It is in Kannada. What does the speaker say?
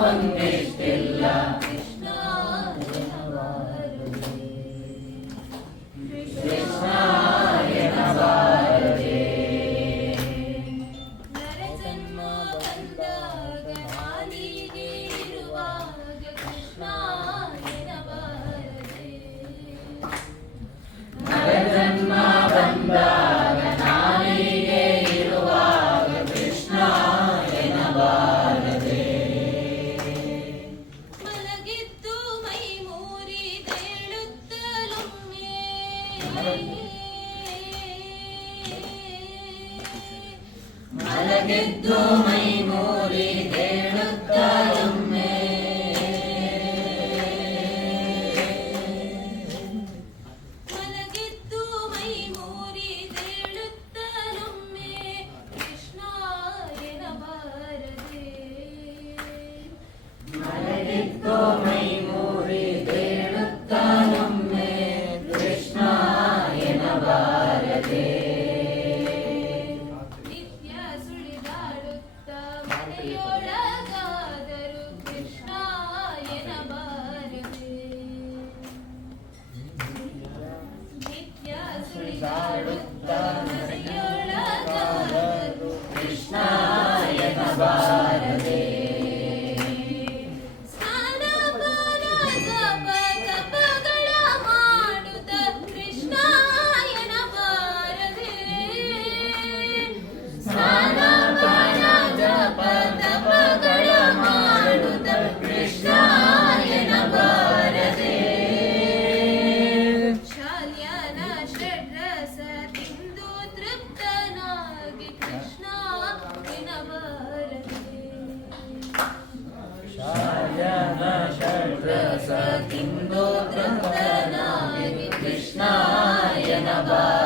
ಒಂದಿಷ್ಟಿಲ್ಲ ಕೃಷ್ಣ ಎನ್ನಬಾರದೆ ಕೃಷ್ಣ ಎನ್ನಬಾರದೆ ನರಜನ್ಮ ಬಂದಾಗ ನಾಲಿಗೆ ಇರುವಾಗ ಕೃಷ್ಣ ಎನ್ನಬಾರದೆ ನರಜನ್ಮ ಬಂದಾಗ ನಾಲಿಗೆ ಇರುವಾಗ ಕೃಷ್ಣ ಎನ್ನಬಾರದೆ ಮಲಗಿದ್ದು ಮೈ ಮೂರಿದೇಳುತ್ತಲೊಮ್ಮೆ ಮಲಗಿದ್ದು ಮೈ ಮೂರಿದೇಳುತ್ತಲೊಮ್ಮೆ ಮಲಗಿದ್ದು ಮೈ ಮೂರಿದೇಳುತ್ತಲೊಮ್ಮೆ ಕೃಷ್ಣ ಎನ್ನಬಾರದೆ ಮಲಗಿದ್ದು ಮೈ ಮೂರಿದೇಳುತ್ತಲೊಮ್ಮೆ ಕೃಷ್ಣ ಎನ್ನಬಾರದೆ ನಿತ್ಯ ಸುಳಿದಾಡುತ್ತ ಮನೆಯೊಳಗಾದರೂ ಕೃಷ್ಣ ಎನ್ನಬಾರದೆ ನಿತ್ಯ ಸುಳಿದಾಡುತ್ತ ಮನೆಯೊಳಗಾದರೂ ಕೃಷ್ಣ ಎನ್ನಬಾರದೆ ಸ್ನಾನಪಾನ ಜಪ ತಪಗಳ ಮಾಡುತ್ತ ಕೃಷ್ಣ ಎನ್ನಬಾರದೆ ಸ್ನಾನಪಾನ ಜಪ ತಪಗಳ ಮಾಡುತ್ತ ಕೃಷ್ಣ ಎನ್ನಬಾರದೆ ಶಾಲ್ಯನ ಷಡ್ರಸ ತಿಂದು ತೃಪ್ತನಾಗಿ ಕೃಷ್ಣ ಎನ್ನಬಾರದೆ ಶಾಯನ ಷಡ್ರಸ ತಿಂದು ತೃಪ್ತನಾಗಿ ಕೃಷ್ಣ ಎನ್ನಬಾರದೆ